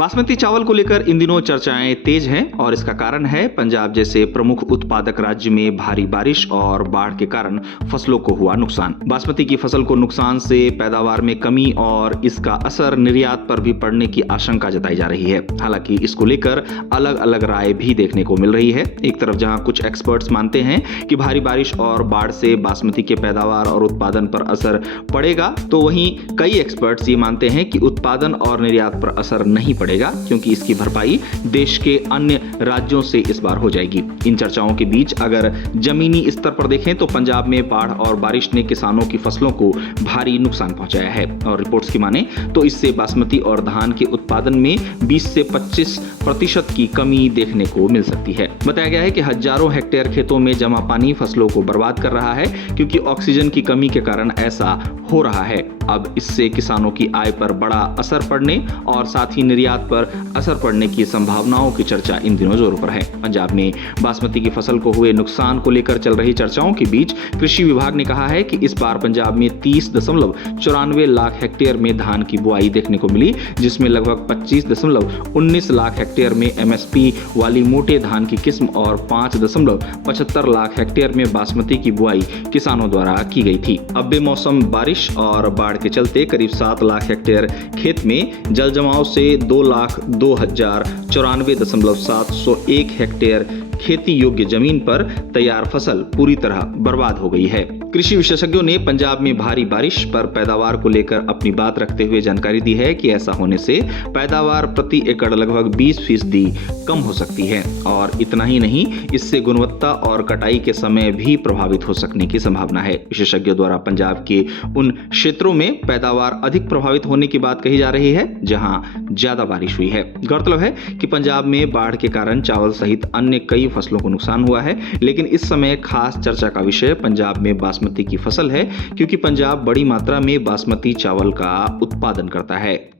बासमती चावल को लेकर इन दिनों चर्चाएं तेज हैं और इसका कारण है पंजाब जैसे प्रमुख उत्पादक राज्य में भारी बारिश और बाढ़ के कारण फसलों को हुआ नुकसान। बासमती की फसल को नुकसान से पैदावार में कमी और इसका असर निर्यात पर भी पड़ने की आशंका जताई जा रही है। हालांकि इसको लेकर अलग अलग राय भी देखने को मिल रही है। एक तरफ जहां कुछ एक्सपर्ट्स मानते हैं कि भारी बारिश और बाढ़ से बासमती के पैदावार और उत्पादन पर असर पड़ेगा, तो वहीं कई एक्सपर्ट्स ये मानते हैं कि उत्पादन और निर्यात पर असर नहीं पड़ेगा, क्योंकि इसकी भरपाई देश के अन्य राज्यों से इस बार हो जाएगी। इन चर्चाओं के बीच अगर जमीनी स्तर पर देखें तो पंजाब में बाढ़ और बारिश ने किसानों की फसलों को भारी नुकसान पहुंचाया है और रिपोर्ट्स की माने तो इससे बासमती और धान के उत्पादन में 20 से 25% की कमी देखने को मिल सकती है। बताया गया है कि हजारों हेक्टेयर खेतों में जमा पानी फसलों को बर्बाद कर रहा है, क्योंकि ऑक्सीजन की कमी के कारण ऐसा हो रहा है। अब इससे किसानों की आय पर बड़ा असर पड़ने और साथ ही निर्यात पर असर पड़ने की संभावनाओं की चर्चा इन दिनों जोरों पर है। पंजाब में बासमती की फसल को हुए नुकसान को लेकर चल रही चर्चाओं के बीच कृषि विभाग ने कहा है कि इस बार पंजाब में 30.94 लाख हेक्टेयर में धान की बुआई देखने को मिली, जिसमें लगभग 25.19 लाख हेक्टेयर में एमएसपी वाली मोटे धान की किस्म और 5.75 लाख हेक्टेयर में बासमती की बुआई किसानों द्वारा की गई थी। अब बेमौसम बारिश और बाढ़ के चलते करीब 7 लाख हेक्टेयर खेत में जल जमाव से 2,02,094.701 हेक्टेयर खेती योग्य जमीन पर तैयार फसल पूरी तरह बर्बाद हो गई है। कृषि विशेषज्ञों ने पंजाब में भारी बारिश पर पैदावार को लेकर अपनी बात रखते हुए जानकारी दी है कि ऐसा होने से पैदावार प्रति एकड़ लगभग 20% कम हो सकती है और इतना ही नहीं, इससे गुणवत्ता और कटाई के समय भी प्रभावित हो सकने की संभावना है। विशेषज्ञों द्वारा पंजाब के उन क्षेत्रों में पैदावार अधिक प्रभावित होने की बात कही जा रही है जहां ज्यादा बारिश हुई है। गौरतलब है कि पंजाब में बाढ़ के कारण चावल सहित अन्य कई फसलों को नुकसान हुआ है, लेकिन इस समय खास चर्चा का विषय पंजाब में बासमती की फसल है, क्योंकि पंजाब बड़ी मात्रा में बासमती चावल का उत्पादन करता है।